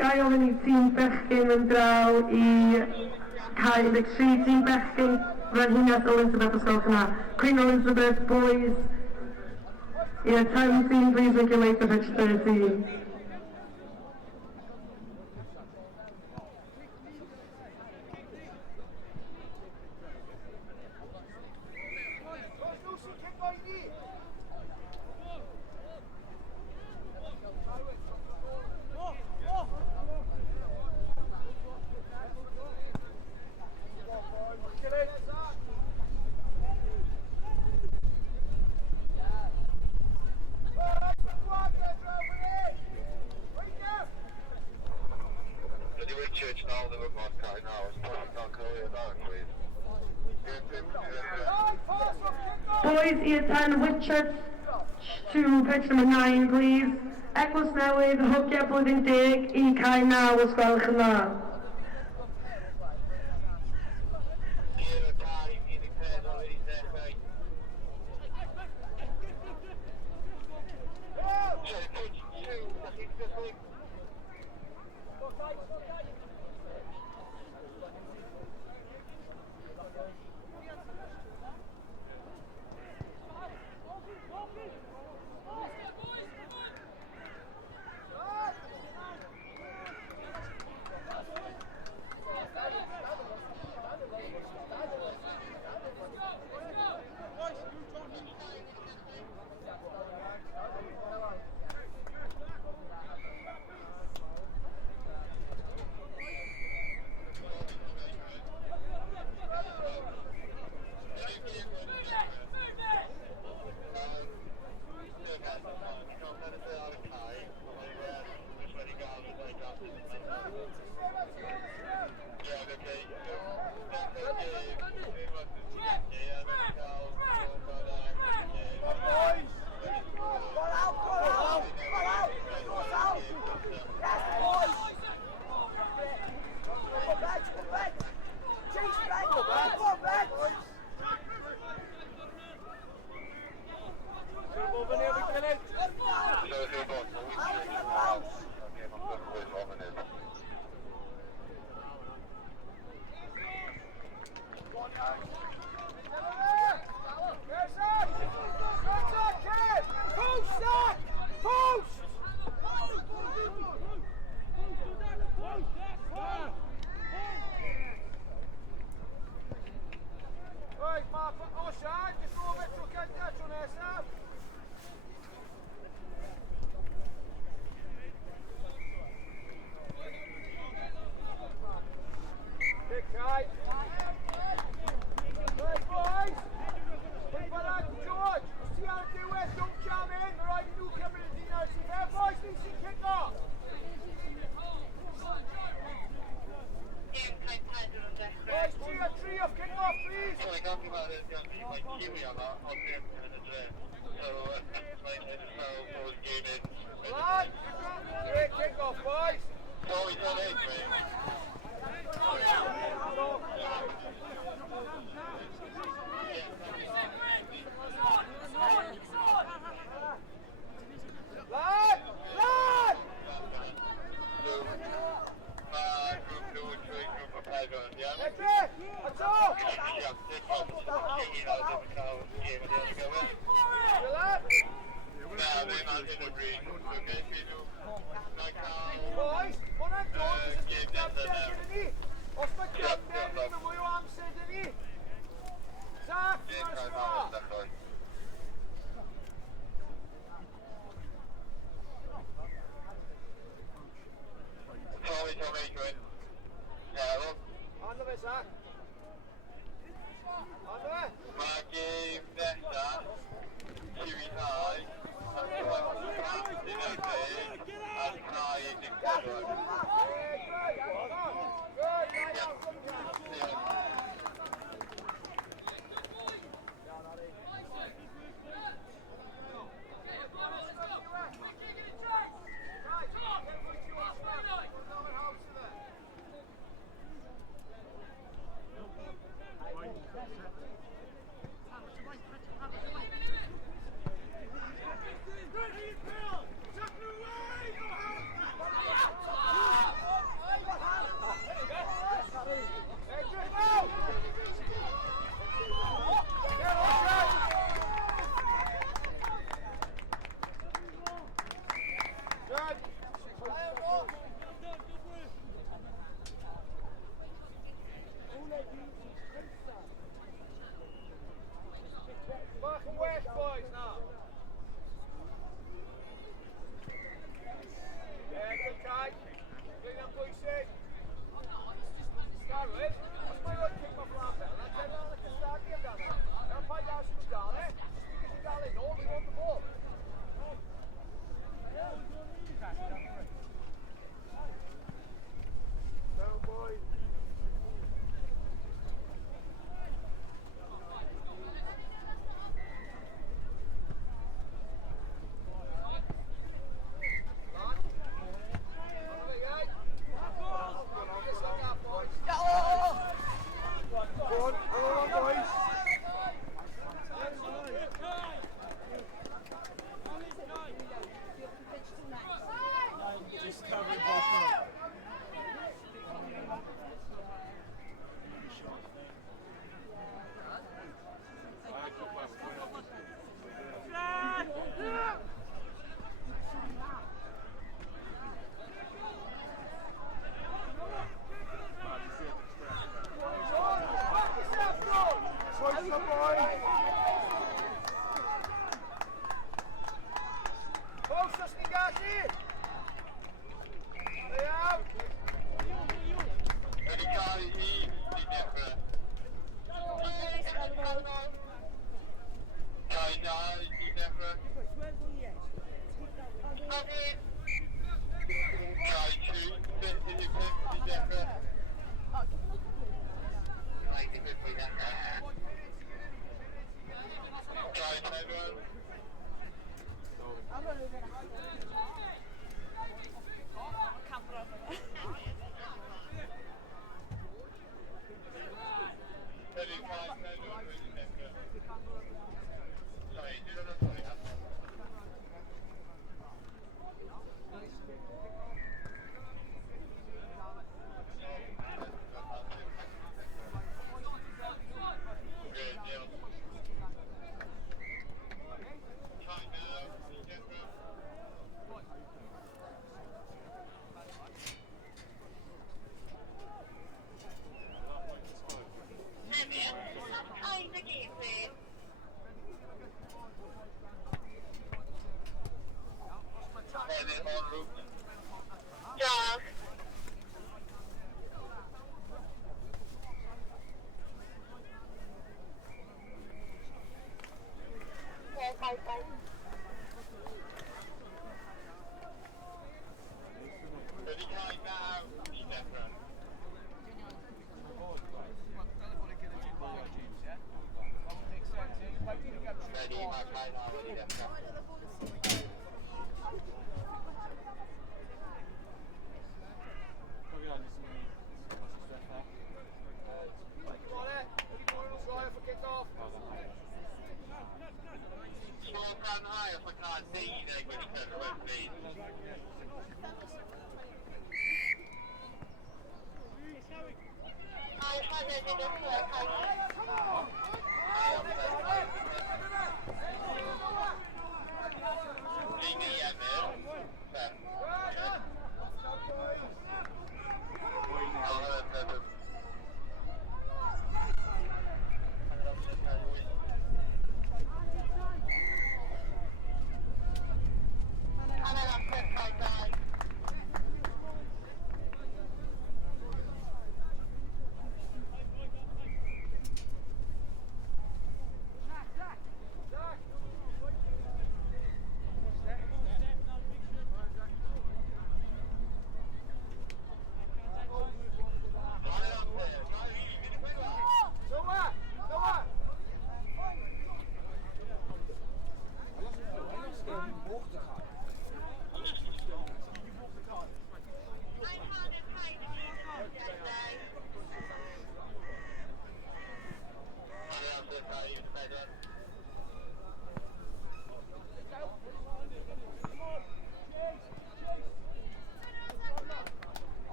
Gai ofyn i tîm bechgyn yn draw I cael 13 tîm bechgyn Frenhines Elizabeth os gwelwch yn dda. Queen Elizabeth boys. Yeah, 10 team please regulate the pitch 13. Boys, year 10, Whitchurch to pitch number 9, please. Eglwys Newydd, hogia blwyddyn 10 I cael 9 os gwelwch yn dda.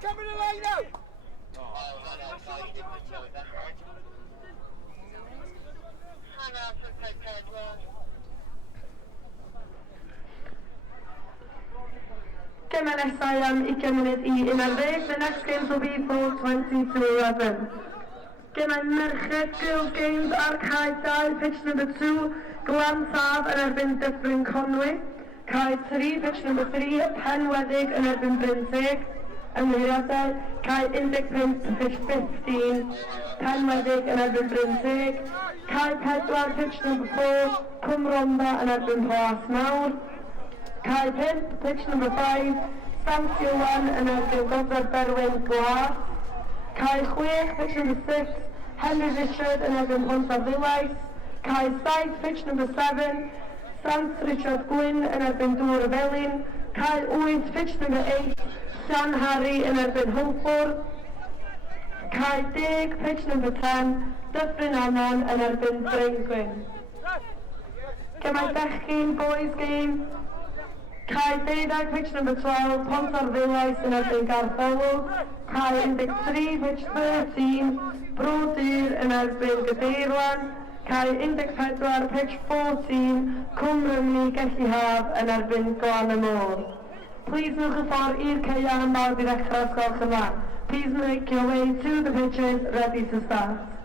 Coming in Gemau nesaf am 20 munud I 11. The next games will be for 20 to 11. Gemau merched girls games ar cae 2, pitch number 2, Glantaf yn erbyn Dyffryn Conwy. Cae 3, pitch number 3, Penwedig yn erbyn Bryn Teg. Ymwiriadau, cae 15, pitch 15, Penwedig yn erbyn Bryn Teg. Cae 4, pitch number 4, Cwmronda yn erbyn Plas Mawr. Cae 5, pitch number 5, Sansio 1 yn erbyn Goddard Berwyn Glas. Cae 6, pitch number 6, Henry Richard yn erbyn Pontarddulais. Cae 7, pitch number 7, Sant Richard Gwyn yn erbyn Dŵr y Felin. Cae 8, pitch number 8, Llan Harry yn erbyn Hwlffordd. Cae 10, pitch number 10, Dyffryn Aman yn erbyn Bryn Gwyn. Gemau bechgyn boys game. Cae 12, pitch number 12, Pontarddulais yn erbyn Gartholwg. Cae 13, pitch 13, Brodyr yn erbyn Gadeirwan. Cae 14, pitch 14, Cwm Rymni Gelli-haf yn erbyn Glan y Môr. Please newch y ffordd i'r caeau mawr i ddechrau'r sgolch yma. Please make your way to the pitches ready to start.